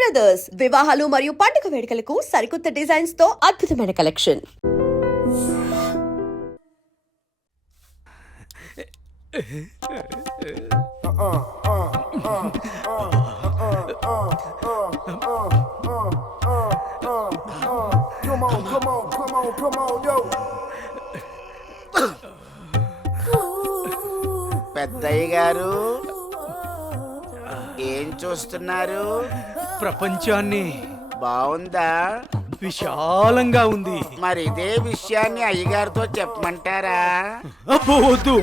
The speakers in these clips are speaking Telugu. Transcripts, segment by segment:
బ్రదర్స్ వివాహాలు మరియు పండుగ వేడుకలకు సరికొత్త డిజైన్స్ తో అద్భుతమైన కలెక్షన్. పెద్దయ్య గారు ఏం చూస్తున్నారు? ప్రపంచాన్ని. బాగుందా? విశాలంగా ఉంది. మరి ఇదే విషయాన్ని అయ్యగారితో చెప్పమంటారా? అబ్బో వద్దు,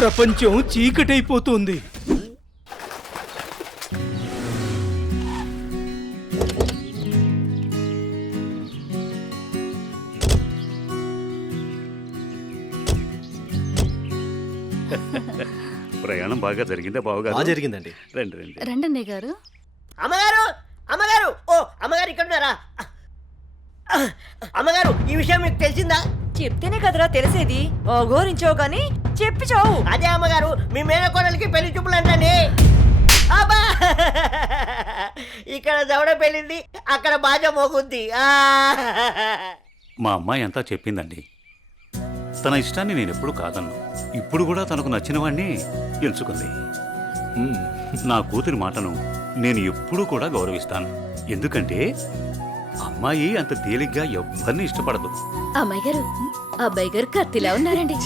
ప్రపంచం చీకటైపోతుంది. ప్రయాణం బాగా జరిగిందా బావగారు? జరిగిందండి. రండి రండి. రండన్నయ్య గారు. అమ్మగారు, అమ్మగారు, ఓ అమ్మగారు ఇక్కడ ఉన్నారా? అమ్మగారు, ఈ విషయం మీకు తెలిసిందా? చెప్తేనే కదరా తెలిసేది. ఓగోరించావు గాని చెప్పి చావు. అదే అమ్మగారు, మీ మేనకోడలికి పెళ్లి చూపులు అంటండి. అబ్బా, ఇక్కడ దవడ పెళ్ళింది, అక్కడ బాజ మోగుద్ది. మా అమ్మాయి అంతా చెప్పిందండి. తన ఇష్టాన్ని నేను ఎప్పుడు కాదన్ను. ఇప్పుడు కూడా తనకు నచ్చిన వాడిని ఎంచుకుంది. నా కూతురి మాటను నేను ఎప్పుడూ కూడా గౌరవిస్తాను. ఎందుకంటే అమ్మాయి అంత తేలిగ్గా ఎవ్వరిని ఇష్టపడదు. అమ్మాయి గారు, అబ్బాయి గారు కత్తిలా ఉన్నారండి.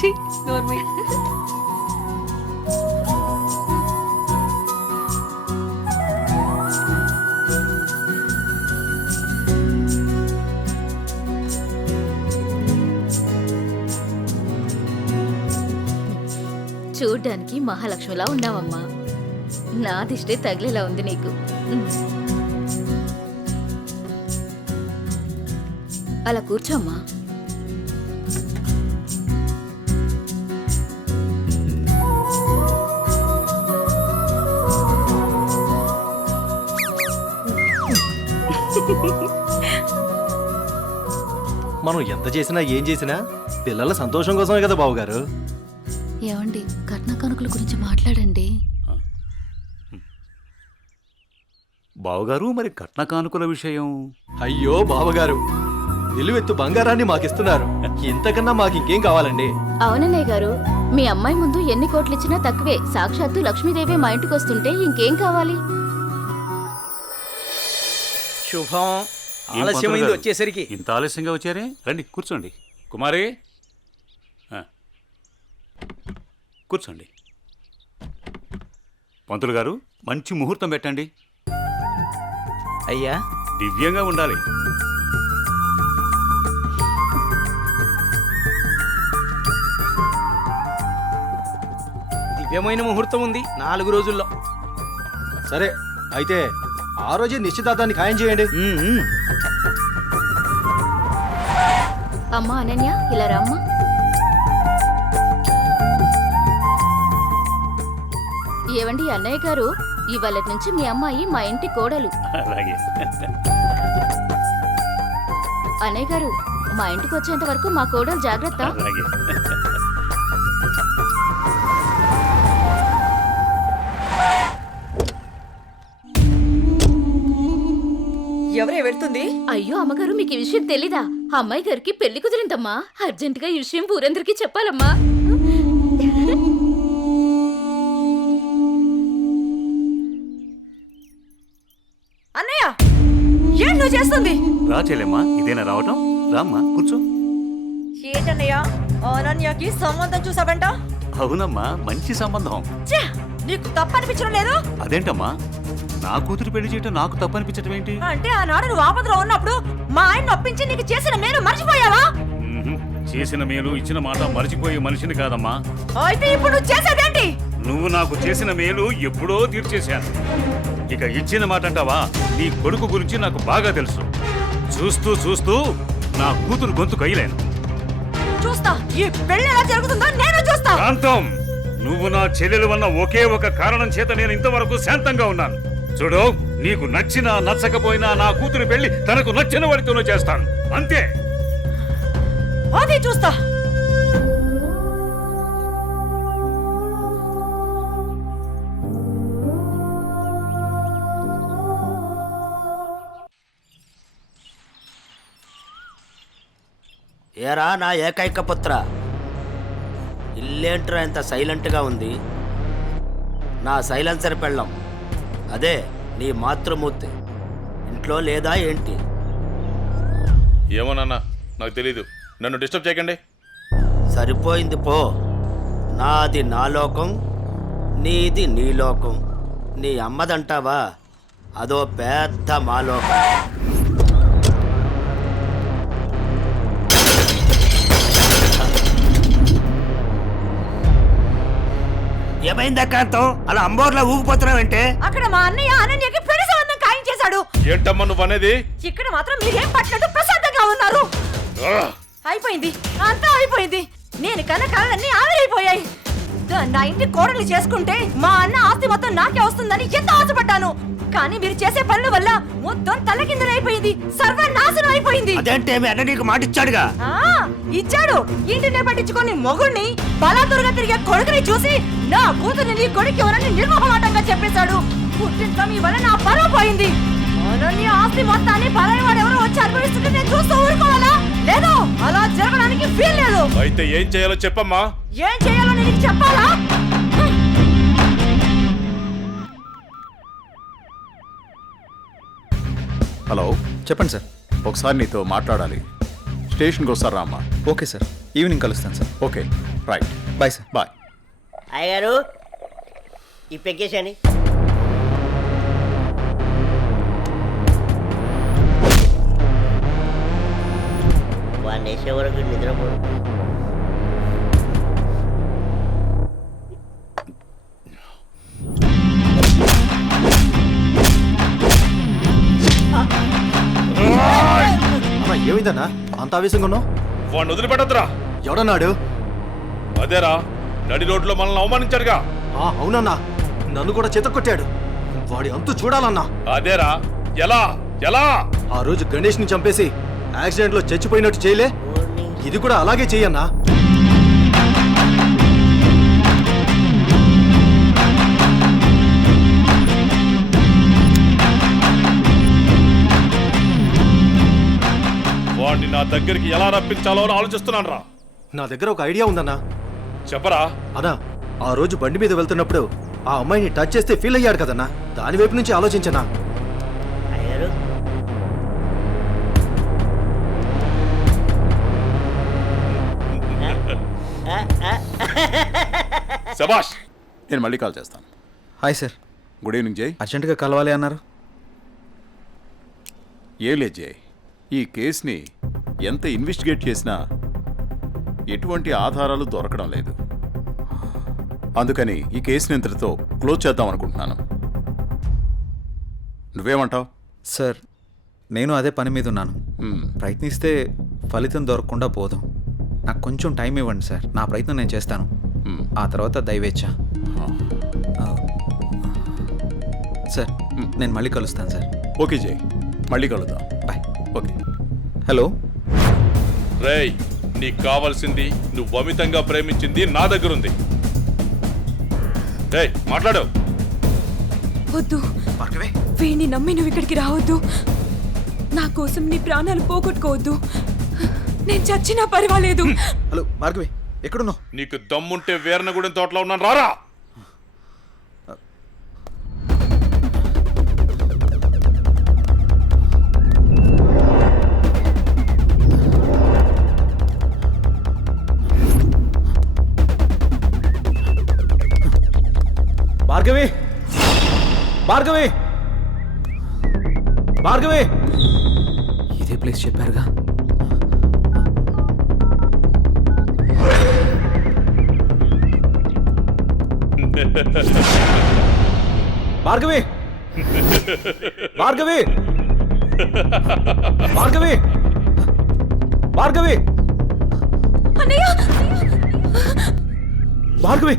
చూడ్డానికి మహాలక్ష్మిలా ఉన్నావమ్మా. నా దిష్టే తగిలేలా ఉంది నీకు. అలా కూర్చోమ్మా. మనం ఎంత చేసినా ఏం చేసినా పిల్లల సంతోషం కోసమే కదా బావగారు. ఏమండి, కట్న కానుకల గురించి మాట్లాడండి. బావగారు, మరి కట్న కానుకల విషయం? అయ్యో బావగారు, నిలువెత్తు బంగారాన్ని మాకిస్తున్నారు. ఇంతకన్నా మాకింకేం కావాలండి? అవునన్నయ్య గారు, మీ అమ్మాయి ముందు ఎన్ని కోట్లు ఇచ్చినా తక్కువే. సాక్షాత్తు లక్ష్మీదేవి మా ఇంటికి వస్తుంటే ఇంకేం కావాలి? శుభం. ఏం ఆలస్యమైంది పంతులు వచ్చేసరికి. ఇంత ఆలస్యంగా వచ్చారే? రండి కూర్చోండి. కుమారి కూర్చోండి. పంతులు గారు, మంచి ముహూర్తం పెట్టండి. అయ్యా, దివ్యంగా ఉండాలి. దివ్యమైన ముహూర్తం ఉంది 4 రోజుల్లో. సరే అయితే ఆ రోజే నిశ్చితార్థాన్ని ఖాయం చేయండి. అమ్మా అనన్య, ఇలా రామ్మా. ఏవండి అన్నయ్య గారు, ఇవాళ నుంచి మీ అమ్మాయి మా ఇంటి కోడలు. అలాగే. అన్నయ్య గారు, మా ఇంటికి వచ్చేంత వరకు మా కోడలు జాగ్రత్త. అలాగే. ఎవరే వెళ్తుంది? అయ్యో అమ్మగారు, మీకు ఈ విషయం తెలీదా? అమ్మాయి గారికి పెళ్లి కుదిరిందమ్మా. అర్జెంటుగా ఈ విషయం ఊరందరికీ చెప్పాలమ్మా. అన్నయ్య, ఏం నువ్వు చేస్తుంది? రా చెల్లెమ్మా, ఇదేనా రావటం? రామ్మా కూర్చో. ఏంటన్నయ్య, అనన్యకి సంబంధం చూసావంట? అవునమ్మా, మంచి సంబంధం. ఛే, నీకు తప్పనిపించడం లేదు? అదేంటమ్మా, నా కూతురు పెళ్లి చేయటం నాకు తప్పనిపించటం ఏంటి? అంటే ఆనాడు నువ్వు ఆపదలో ఉన్నప్పుడు మా ఆయన నొప్పించి నీకు చేసిన మేలు మర్చిపోయావా? చేసిన మేలు ఇచ్చిన మాట మర్చిపోయే మనిషిని కాదమ్మా. అయితే ఇప్పుడు నువ్వు చేసేదేంటి? నువ్వు నాకు చేసిన మేలు ఎప్పుడో తీర్చేశాను. ఇక ఇచ్చిన మాట అంటావా? నీ కొడుకు గురించి నాకు బాగా తెలుసు. చూస్తూ చూస్తూ నా కూతురు గొంతు కయ్యలేను. చూస్తా, ఈ పెళ్లి ఎలా జరుగుతుందో నేను చూస్తా. కాంతం, నువ్వు నా చెల్లెలు వల్ల ఒకే ఒక కారణం చేత నేను ఇంతవరకు శాంతంగా ఉన్నాను. చూడు, నీకు నచ్చినా నచ్చకపోయినా నా కూతురు పెళ్లి తనకు నచ్చిన వాడితోనే చేస్తాను, అంతే. అది చూస్తా. ఏరా నా ఏకైక పుత్ర, ఇల్లేంట్రా ఎంత సైలెంట్గా ఉంది? నా సైలెన్సర్ పెళ్ళం, అదే నీ మాతృమూర్తి ఇంట్లో లేదా ఏంటి? ఏమోనన్నా నాకు తెలీదు, నన్ను డిస్టర్బ్ చేయకండి. సరిపోయింది పో. నాది నా లోకం, నీది నీ లోకం. నీ అమ్మదంటావా? అదో పెద్ద మా లోకం. ఏమైందా కాంతం, అలా అంబోర్లా ఊగిపోతున్నావంటే? అక్కడ మా అన్నయ్య అనన్యకి పెళ్లి సంబంధం ఖాయం చేశాడు. ఏంటమ్మా నువ్వు అనేది? ఇక్కడ మాత్రం మీరేం పట్టినట్టు ప్రశాంతంగా ఉన్నారు. ఆ! అయిపోయింది, అంతా అయిపోయింది. నేను కన్న కలలన్నీ ఆవిరైపోయాయి. నా ఇంటి కోడలు చేసుకుంటే మా అన్న ఆస్తి మొత్తం నాకే వస్తుందని ఎంతో ఆశపడ్డాను. కానీ మీరు చేసే పనుల వల్ల మొత్తం తలకిందులైపోయింది, సర్వనాశనం అయిపోయింది. అదేంటే మీ అన్న నీకు మాట ఇచ్చాడుగా? ఇచ్చాడు. ఇంటినే పట్టించుకొని మొగుణ్ణి బలాదురుగా తిరిగే కొడుకుని చూసి నా కూతుర్ని నీ కొడుకు ఎవరని నిర్మోహమాటంగా చెప్పేశాడు. పుట్టింత మీ వల్ల నా పరువు పోయింది. అనన్య ఆస్తి మొత్తాన్ని పరాయి ఎవరో వచ్చి అనుభవిస్తుంటే నేను చూస్తూ ఊరుకోవాలా? లేదు, అలా జరగడానికి వీల్లేదు. అయితే ఏం చేయాలో చెప్పమ్మా. ఏం చేయాలో నేను చెప్పాలా? హలో, చెప్పండి సార్. ఒకసారి నీతో మాట్లాడాలి. స్టేషన్కి వస్తారా అమ్మా? ఓకే సార్, ఈవినింగ్ కలుస్తాను sir. Okay, right. Bye sir. Bye. అయ్యగారు ఈ పెగ్గేశాని. వాడిని వేసే వరకు నిద్రపోడు. అమ్మా, ఏమైందన్నా అంత ఆవేశంగా ఉన్నావు? వాడిని వదిలిపెట్టద్దురా. ఎవడన్నాడు? అదేరా, నడి రోడ్లో మనల్ని అవమానించాడుగా. అవునన్నా, నన్ను కూడా చేతకొట్టాడు. వాడి అంతు చూడాలన్నా. అదేరా, ఎలా ఎలా? ఆ రోజు గణేష్ ని చంపేసి యాక్సిడెంట్ లో చచ్చిపోయినట్టు చేయలే, ఇది కూడా అలాగే చెయ్యన్నా. వాడిని నా దగ్గరికి ఎలా రప్పించాలో అని ఆలోచిస్తున్నాను రా. నా దగ్గర ఒక ఐడియా ఉందన్నా. చెప్పరా. అన్నా, ఆ రోజు బండి మీద వెళ్తున్నప్పుడు ఆ అమ్మాయిని టచ్ చేస్తే ఫీల్ అయ్యాడు కదన్నా, దాని వైపు నుంచి ఆలోచించనా. అయ్యగారు శభాష్. నేను మళ్ళీ కాల్ చేస్తాను. Hi sir. గుడ్ ఈవినింగ్ జై. అర్జెంటుగా కలవాలి అన్నారు. ఏ లేదు జై, ఈ కేసుని ఎంత ఇన్వెస్టిగేట్ చేసినా ఎటువంటి ఆధారాలు దొరకడం లేదు. అందుకని ఈ కేసుని ఇంతటితో క్లోజ్ చేద్దాం అనుకుంటున్నాను. నువ్వేమంటావు? సార్, నేను అదే పని మీద ఉన్నాను. ప్రయత్నిస్తే ఫలితం దొరకకుండా పోదాం. నాకు కొంచెం టైం ఇవ్వండి సార్, నా ప్రయత్నం నేను చేస్తాను. ఆ తర్వాత దయవేచ్ఛ. సార్, నేను మళ్ళీ కలుస్తాను సార్. ఓకే జై, మళ్ళీ కలుద్దాం. బాయ్. ఓకే. హలో. రేయ్, నీకు కావాల్సింది నువ్వు అమితంగా ప్రేమించింది నా దగ్గరుంది. రేయ్, మాట్లాడు. వద్దు, వీణ్ణి నమ్మి నువ్వు ఇక్కడికి రావద్దు. నా కోసం నీ ప్రాణాలు పోగొట్టుకోవద్దు. నేను చచ్చినా పర్వాలేదు. హలో భార్గవి, ఎక్కడున్నావు? నీకు దమ్ముంటే వీరనగూడెం తోటలో ఉన్నాను, రారా. భార్గవి, భార్గవి, భార్గవి. ఇదే ప్లేస్ చెప్పారుగా. భార్గవి, భార్గవి, భార్గవి, భార్గవి, అన్నయ్య, భార్గవి.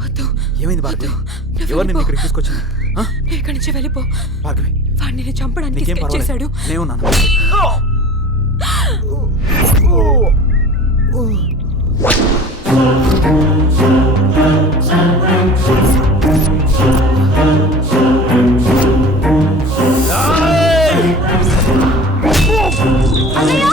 వద్దు. ఏమైంది భార్గవి? నువ్వు ఎవరు నిన్ను వెళ్ళిపో. ఇక్కడికి తీసుకొచ్చింది? నువ్వు ఇక్కడి నుంచి వెళ్ళిపో. భార్గవి, వాడిని నేను చంపడానికి నీకేం స్కెచ్ చేశాడు. పర్వాలేదు, నేనున్నాను. అన్నయ్య!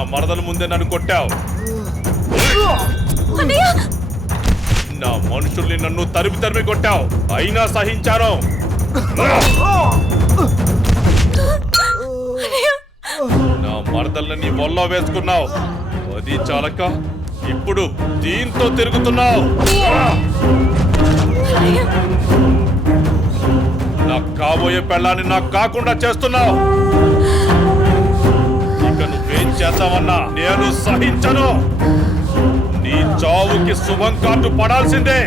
నా మరదల ముందే నన్ను కొట్టావు. నా మనుషుల్ని నన్ను తరిమి కొట్టావు, అయినా సహించాను. నా మరదల్ని నీ వల్ల వేసుకున్నావు, అది చాలక ఇప్పుడు దీంతో తిరుగుతున్నావు. నాకు కాబోయే పెళ్ళాన్ని నాకు కాకుండా చేస్తున్నావు. ఇక నువ్వేం చేద్దామన్నా నేను సహించను. నీ చావుకి శుభం కార్డు పడాల్సిందే.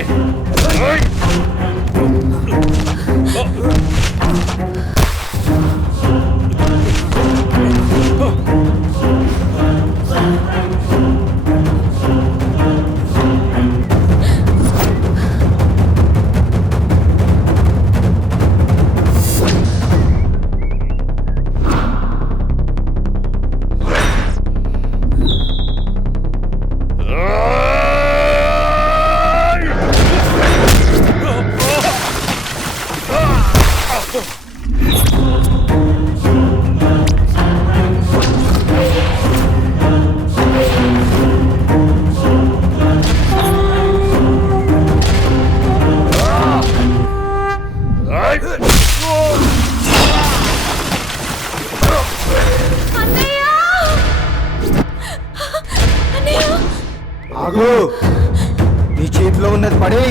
ఆగు, నీ చేతిలో ఉన్నది పడే.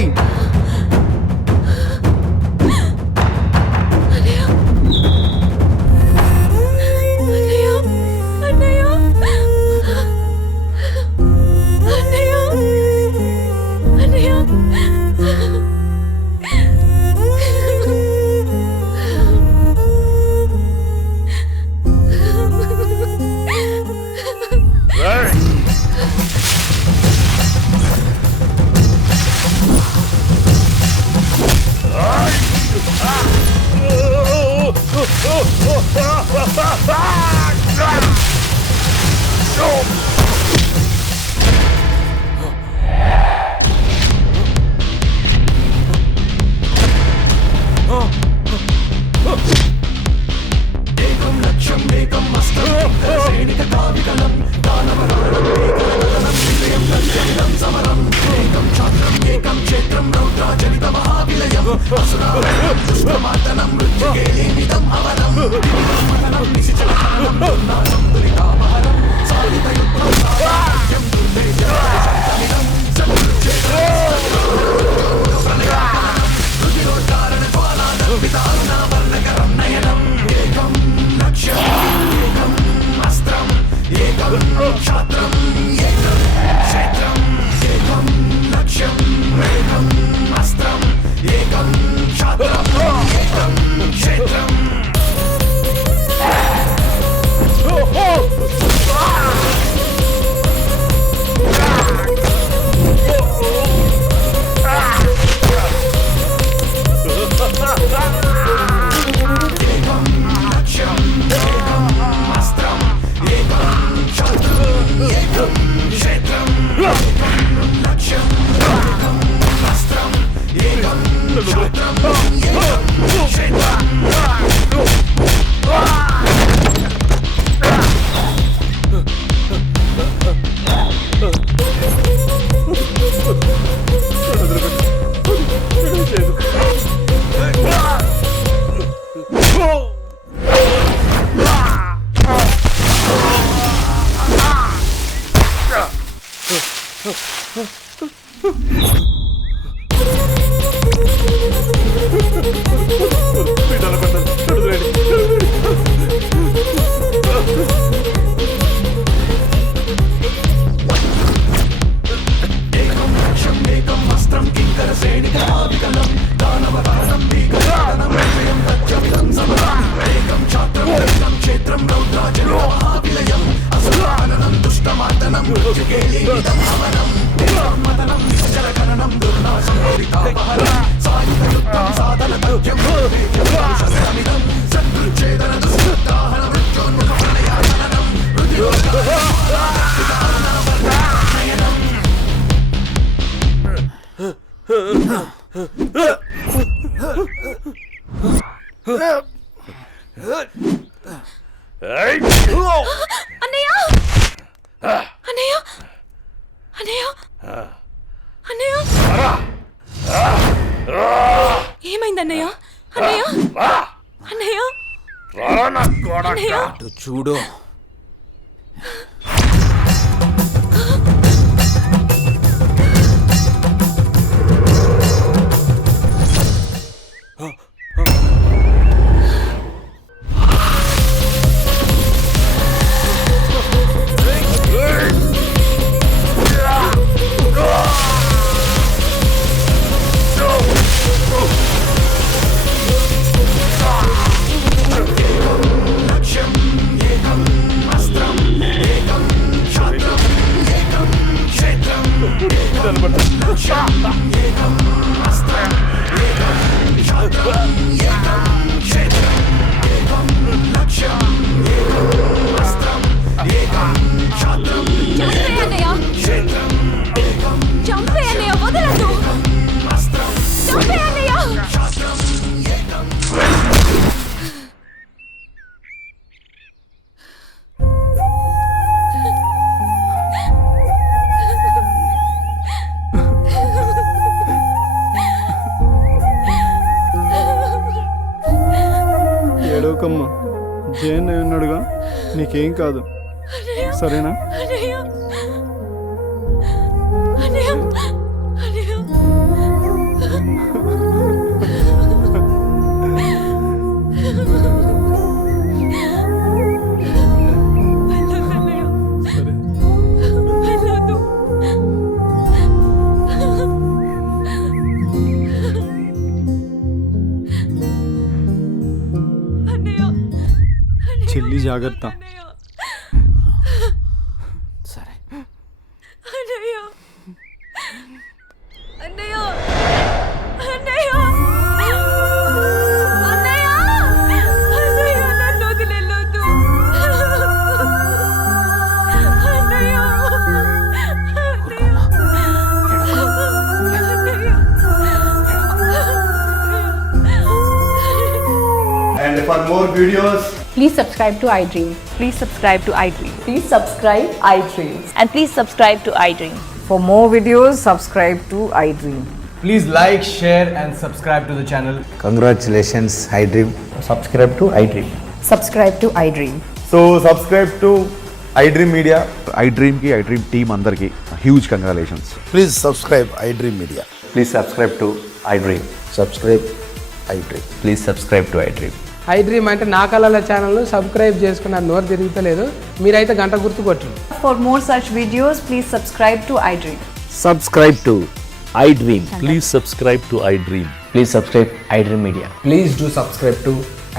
అన్నయ్య అన్నయ్య అన్నయ్య ఏమైంది అన్నయ్య అన్నయ్య అన్నయ్య అన్నయ్య అటు చూడు. చంపే అన్నయ్య వదలదు చంపే అన్నయ్య ఏడవకమ్మా, జయన్ ఉన్నాడుగా, నీకేం కాదు, సరేనా? అన్నయ్య అన్నయ్య అన్నయ్య సరే. వెళ్ళొద్దు అన్నయ్య చెల్లి జాగ్రత్త. సరే. అన్నయ్య అన్నయ్య అన్నయ్య అన్నయ్య అన్నయ్య నన్ను వదిలేయొద్దు అన్నయ్య And for more videos, Please subscribe to iDream. Please subscribe to iDream. Please subscribe iDream. And please subscribe to iDream. For more videos, subscribe to iDream. please like, share and subscribe to the channel. Congratulations iDream. Subscribe to iDream. Subscribe to iDream. So subscribe to iDream Media. iDream కి iDream టీమ్ అందరికి huge congratulations. Please subscribe iDream media. Please subscribe to iDream. Subscribe iDream. Please subscribe to iDream. iDream అంటే నా కళల ఛానల్ సబ్స్క్రైబ్ చేసుకున్న నోరు తిరుగుతలేదు, మీరైతే గంట గుర్తు కొట్టండి. For more such videos, please subscribe to iDream. Subscribe to iDream. Please subscribe to iDream. Please subscribe iDream media. Please do subscribe to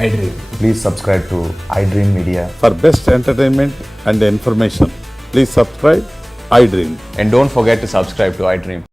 iDream. Please subscribe to iDream media. For best entertainment and information please subscribe iDream. And don't forget to subscribe to iDream.